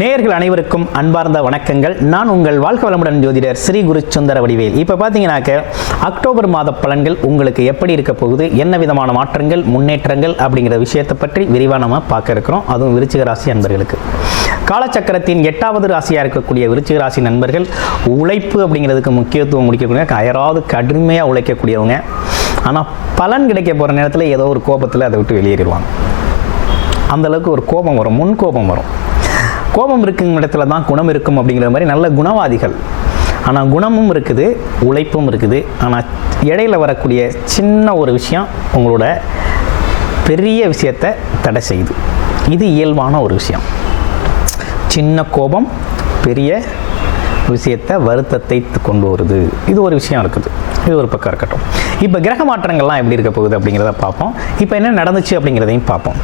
நேயர்கள் அனைவருக்கும் அன்பார்ந்த வணக்கங்கள். நான் உங்கள் வாழ்க்கை வளமுடன் ஜோதிடர் ஸ்ரீ குரு சுந்தர வடிவேல். இப்போ பார்த்தீங்கன்னாக்க அக்டோபர் மாத பலன்கள் உங்களுக்கு எப்படி இருக்க போகுது, என்ன விதமான மாற்றங்கள் முன்னேற்றங்கள் அப்படிங்கிற விஷயத்தை பற்றி விரிவாக நம்ம பார்க்க இருக்கிறோம். அதுவும் விருச்சிக ராசி நண்பர்களுக்கு காலச்சக்கரத்தின் 8வது ராசியாக இருக்கக்கூடிய விருச்சிக ராசி நண்பர்கள் உழைப்பு அப்படிங்கிறதுக்கு முக்கியத்துவம் முடிக்கக்கூடிய அயராது கடுமையாக உழைக்கக்கூடியவங்க. ஆனால் பலன் கிடைக்க போகிற நேரத்தில் ஏதோ ஒரு கோபத்தில் அதை விட்டு வெளியேறிடுவாங்க. அந்தளவுக்கு ஒரு கோபம் வரும், முன் கோபம் வரும். கோபம் இருக்கும் இடத்துல தான் குணம் இருக்கும் அப்படிங்கிற மாதிரி நல்ல குணவாதிகள். ஆனால் குணமும் இருக்குது, உழைப்பும் இருக்குது. ஆனால் இடையில வரக்கூடிய சின்ன ஒரு விஷயம் உங்களோட பெரிய விஷயத்தை தடை செய்யுது. இது இயல்பான ஒரு விஷயம். சின்ன கோபம் பெரிய விஷயத்தை வருத்தத்தை கொண்டு வருது. இது ஒரு விஷயம் இருக்குது. இது ஒரு பக்கம் இருக்கட்டும். இப்போ கிரக மாற்றங்கள்லாம் எப்படி இருக்க போகுது அப்படிங்கிறத பார்ப்போம். இப்போ என்ன நடந்துச்சு அப்படிங்கிறதையும் பார்ப்போம்.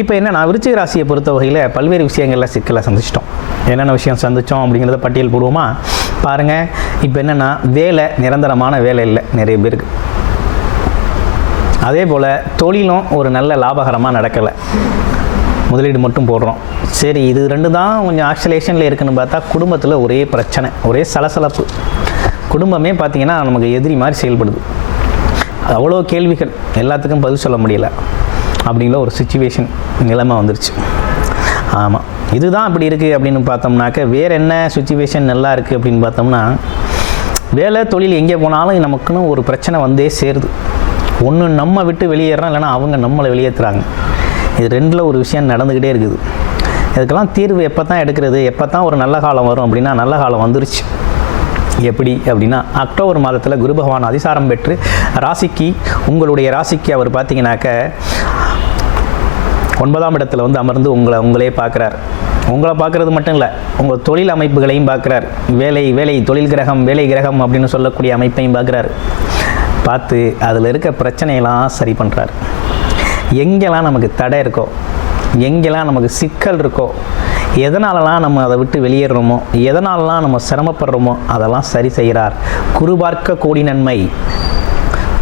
இப்போ என்னென்னா விருச்சிக ராசியை பொறுத்த வகையில் பல்வேறு விஷயங்களில் சிக்கலை சந்திச்சிட்டோம். என்னென்ன விஷயம் சந்தித்தோம் அப்படிங்கிறத பட்டியல் போடுவோமா? பாருங்கள். இப்போ என்னென்னா வேலை, நிரந்தரமான வேலை இல்லை நிறைய பேருக்கு. அதே போல் தொழிலும் ஒரு நல்ல லாபகரமாக நடக்கலை. முதலீடு மட்டும் போடுறோம். சரி, இது ரெண்டு தான் கொஞ்சம் ஆக்சலேஷனில் இருக்குன்னு பார்த்தா குடும்பத்தில் ஒரே பிரச்சனை, ஒரே சலசலப்பு. குடும்பமே பார்த்திங்கன்னா நமக்கு எதிரி மாதிரி செயல்படுது. அவ்வளோ கேள்விகள், எல்லாத்துக்கும் பதில் சொல்ல முடியல அப்படிங்கிற ஒரு சிச்சுவேஷன் நிலைமை வந்துருச்சு. ஆமாம், இதுதான் அப்படி இருக்குது அப்படின்னு பார்த்தோம்னாக்க வேறு என்ன சுச்சுவேஷன் நல்லா இருக்குது அப்படின்னு பார்த்தோம்னா, வேலை தொழில் எங்கே போனாலும் நமக்குன்னு ஒரு பிரச்சனை வந்தே சேருது. ஒன்று நம்ம விட்டு வெளியேறோம், இல்லைனா அவங்க நம்மளை வெளியேற்றுறாங்க. இது ரெண்டில் ஒரு விஷயம் நடந்துக்கிட்டே இருக்குது. இதுக்கெல்லாம் தீர்வு எப்போ தான் எடுக்கிறது, எப்போ தான் ஒரு நல்ல காலம் வரும் அப்படின்னா, நல்ல காலம் வந்துருச்சு. எப்படி அப்படின்னா, அக்டோபர் மாதத்தில் குரு பகவான் அதிசாரம் பெற்று ராசிக்கு, உங்களுடைய ராசிக்கு அவர் பார்த்தீங்கன்னாக்க 9ஆம் இடத்துல வந்து அமர்ந்து உங்களே பார்க்குறார். உங்களை பார்க்குறது மட்டும் இல்லை, உங்கள் தொழில் அமைப்புகளையும் பார்க்குறார். வேலை தொழில் கிரகம், வேலை கிரகம் அப்படின்னு சொல்லக்கூடிய அமைப்பையும் பார்க்குறாரு. பார்த்து அதில் இருக்க பிரச்சனையெல்லாம் சரி பண்ணுறார். எங்கெல்லாம் நமக்கு தடை இருக்கோ, எங்கெல்லாம் நமக்கு சிக்கல் இருக்கோ, எதனாலலாம் நம்ம அதை விட்டு வெளியேறோமோ, எதனாலலாம் நம்ம சிரமப்படுறோமோ அதெல்லாம் சரி செய்கிறார். குரு பார்க்க கோடி நன்மை,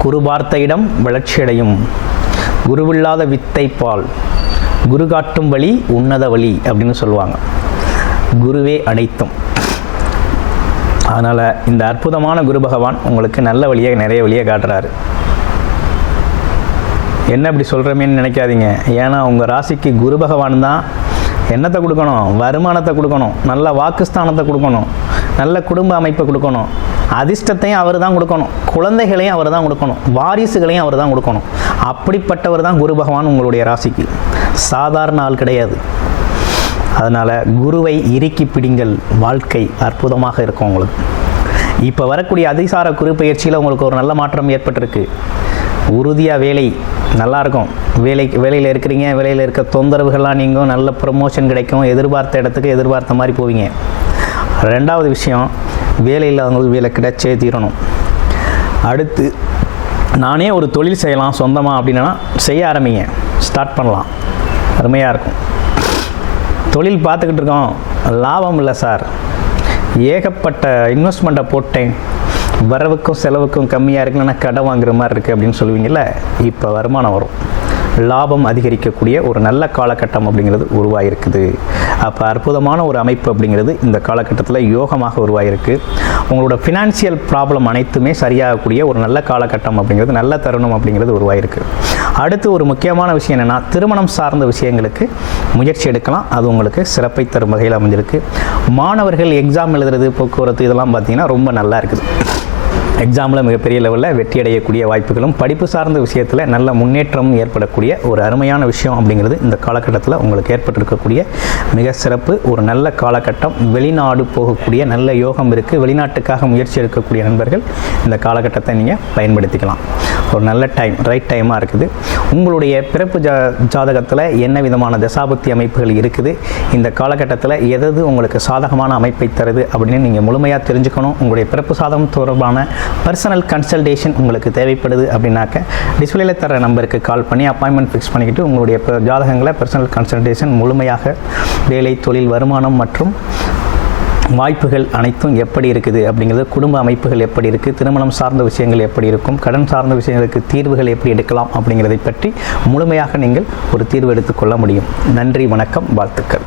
குரு பார்த்த இடம் வளர்ச்சியடையும், குருவில்லாத வித்தை பால், குரு காட்டும் வழி உன்னத வழி அப்படின்னு சொல்லுவாங்க. குருவே அனைத்தும். அதனால் இந்த அற்புதமான குரு பகவான் உங்களுக்கு நல்ல வழியை, நிறைய வழியை காட்டுறாரு. என்ன இப்படி சொல்கிறமேன்னு நினைக்காதீங்க. ஏன்னா உங்கள் ராசிக்கு குரு பகவான் தான் என்னத்தை கொடுக்கணும், வருமானத்தை கொடுக்கணும், நல்ல வாக்குஸ்தானத்தை கொடுக்கணும், நல்ல குடும்ப அமைப்பை கொடுக்கணும், அதிர்ஷ்டத்தையும் அவர் தான் கொடுக்கணும், குழந்தைகளையும் அவர் தான் கொடுக்கணும், வாரிசுகளையும் அவர் தான் கொடுக்கணும். அப்படிப்பட்டவர் தான் குரு பகவான் உங்களுடைய ராசிக்கு. சாதாரண ஆள் கிடையாது. அதனால் குருவை இறுக்கி பிடிங்கள், வாழ்க்கை அற்புதமாக இருக்கும் உங்களுக்கு. இப்போ வரக்கூடிய அதிசார குரு பயிற்சியில் உங்களுக்கு ஒரு நல்ல மாற்றம் ஏற்பட்டிருக்கு. உறுதியாக வேலை நல்லாயிருக்கும். வேலையில் இருக்கிறீங்க, வேலையில் இருக்க தொந்தரவுகள்லாம் நீங்கும், நல்ல ப்ரமோஷன் கிடைக்கும், எதிர்பார்த்த இடத்துக்கு எதிர்பார்த்த மாதிரி போவீங்க. ரெண்டாவது விஷயம், வேலையில் அவங்களுக்கு வேலை கிடைச்சே தீரணும். அடுத்து, நானே ஒரு தொழில் செய்யலாம் சொந்தமாக அப்படின்னா செய்ய ஆரம்பிங்க, ஸ்டார்ட் பண்ணலாம், அருமையாக இருக்கும். தொழில் பார்த்துக்கிட்டு இருக்கோம், லாபம் இல்லை சார், ஏகப்பட்ட இன்வெஸ்ட்மெண்ட்டை போட்டேன், வரவுக்கும் செலவுக்கும் கம்மியாக இருக்குன்னா கடன் வாங்குற மாதிரி இருக்குது அப்படின்னு சொல்லுவீங்கள்ல, இப்போ வருமானம் வரும், லாபம் அதிகரிக்கக்கூடிய ஒரு நல்ல காலகட்டம் அப்படிங்கிறது உருவாகிருக்குது. அப்போ அற்புதமான ஒரு அமைப்பு அப்படிங்கிறது இந்த காலகட்டத்தில் யோகமாக உருவாகிருக்கு. உங்களோட ஃபினான்சியல் ப்ராப்ளம் அனைத்துமே சரியாகக்கூடிய ஒரு நல்ல காலகட்டம் அப்படிங்கிறது, நல்ல தருணம் அப்படிங்கிறது உருவாகிருக்கு. அடுத்து ஒரு முக்கியமான விஷயம் என்னென்னா, திருமணம் சார்ந்த விஷயங்களுக்கு முயற்சி எடுக்கலாம். அது உங்களுக்கு சிறப்பை தரும் வகையில் அமைஞ்சிருக்கு. மாணவர்கள் எக்ஸாம் எழுதுறது, போக்குவரத்து, இதெல்லாம் பார்த்திங்கன்னா ரொம்ப நல்லா இருக்குது. எக்ஸாமில் மிகப்பெரிய லெவலில் வெற்றி அடையக்கூடிய வாய்ப்புகளும், படிப்பு சார்ந்த விஷயத்தில் நல்ல முன்னேற்றமும் ஏற்படக்கூடிய ஒரு அருமையான விஷயம் அப்படிங்கிறது இந்த காலகட்டத்தில் உங்களுக்கு ஏற்பட்டிருக்கக்கூடிய மிக சிறப்பு ஒரு நல்ல காலகட்டம். வெளிநாடு போகக்கூடிய நல்ல யோகம் இருக்குது. வெளிநாட்டுக்காக முயற்சி எடுக்கக்கூடிய நண்பர்கள் இந்த காலகட்டத்தை நீங்கள் பயன்படுத்திக்கலாம். ஒரு நல்ல டைம், ரைட் டைமாக இருக்குது. உங்களுடைய பிறப்பு ஜாதகத்தில் என்ன விதமான தசாபுத்தி அமைப்புகள் இருக்குது, இந்த காலகட்டத்தில் எது உங்களுக்கு சாதகமான அமைப்பை தருது அப்படின்னு நீங்கள் முழுமையாக தெரிஞ்சுக்கணும். உங்களுடைய பிறப்பு சாதகம் தொடர்பான பர்சனல் கன்சல்டேஷன் உங்களுக்கு தேவைப்படுது அப்படின்னாக்க டிஸ்பிளேல தர நம்பருக்கு கால் பண்ணி அப்பாயின்மெண்ட் ஃபிக்ஸ் பண்ணிக்கிட்டு உங்களுடைய ஜாதகங்களை பர்சனல் கன்சல்டேஷன் முழுமையாக வேலை, தொழில், வருமானம் மற்றும் வாய்ப்புகள் அனைத்தும் எப்படி இருக்குது அப்படிங்கிறது, குடும்ப அமைப்புகள் எப்படி இருக்குது, திருமணம் சார்ந்த விஷயங்கள் எப்படி இருக்கும், கடன் சார்ந்த விஷயங்களுக்கு தீர்வுகள் எப்படி எடுக்கலாம் அப்படிங்கிறதை பற்றி முழுமையாக நீங்கள் ஒரு தீர்வு எடுத்துக்கொள்ள முடியும். நன்றி, வணக்கம், வாழ்த்துக்கள்.